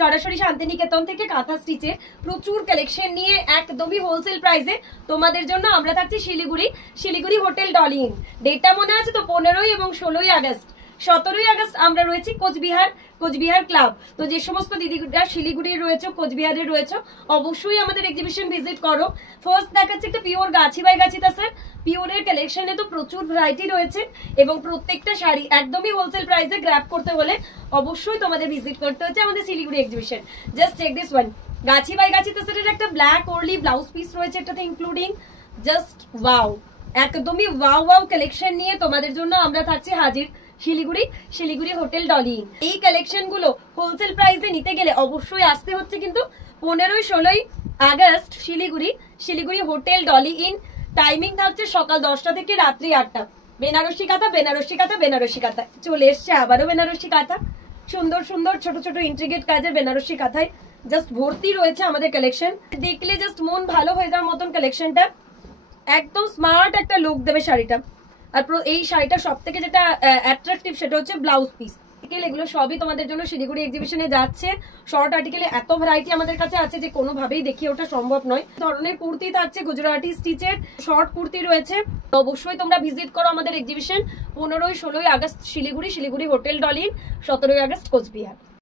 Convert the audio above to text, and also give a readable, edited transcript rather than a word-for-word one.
সরাসরি শান্তিনিকেতন থেকে কাঁথা স্টিচের প্রচুর কালেকশন নিয়ে একদমই হোলসেল প্রাইসে তোমাদের জন্য আমরা থাকছি শিলিগুড়ি হোটেল ডলি ইন। ডেটটা মনে আছে তো? 15 এবং 16 আগস্ট। 17 আগস্ট আমরা রয়েছি কোচবিহার ক্লাব। তো যে সমস্ত দিদিরা শিলিগুড়ির রয়েছে, কোচবিহারের রয়েছে, অবশ্যই আমাদের এক্সিবিশন ভিজিট করো। ফার্স্ট দেখাচ্ছে একটা পিওর গাছি বাই গাছি তাসের পিওরের কালেকশনে তো প্রচুর ভ্যারাইটি রয়েছে এবং প্রত্যেকটা শাড়ি একদমই হোলসেল প্রাইসে গ্র্যাব করতে হলে অবশ্যই তোমাদের ভিজিট করতে হচ্ছে আমাদের Siliguri exhibition. Just check this one, গাছি বাই গাছি তাসের একটা ব্ল্যাক ওরলি ব্লাউজ পিস রয়েছে এটাতে ইনক্লুডিং। জাস্ট ওয়াও, একদমই ওয়াও কালেকশন নিয়ে তোমাদের জন্য আমরা থাকছি হাজির শিলিগুড়ি হোটেল ডলি। এই কালেকশন গুলো হোলসেল প্রাইসে নিতে গেলে অবশ্যই আসতে হচ্ছে কিন্তু 15-16 August Siliguri hotel Dolly in. Timing থাকছে সকাল 10টা থেকে রাত্রি 8টা। বেনারসি কাঁথা চলে এসছে আবারও বেনারসি কাঁথা। সুন্দর সুন্দর ছোট ছোট ইন্ট্রিগেট কাজের বেনারসি কাঁথায় জাস্ট ভর্তি রয়েছে আমাদের কালেকশন। দেখলে জাস্ট মন ভালো হয়ে যাওয়ার মতন কালেকশনটা, একদম স্মার্ট একটা লুক দেবে শাড়িটা। আর এই শাড়িটা সব থেকে যেটা অ্যাট্রাকটিভ সেটা হচ্ছে ব্লাউজ পিস। এগুলো সবই তোমাদের জন্য শিলিগুড়ি এক্সিবিশনে যাচ্ছে। শর্ট আর্টিকেলে এত ভ্যারাইটি আমাদের কাছে আছে যে কোনোভাবেই দেখিয়ে ওঠা সম্ভব নয়। ধরনের কুর্তি থাকছে, গুজরাটি স্টিচের শর্ট কুর্তি রয়েছে। অবশ্যই তোমরা ভিজিট করো আমাদের exhibition. 15-16 August Siliguri hotel Dolly, 17 August Cooch Behar.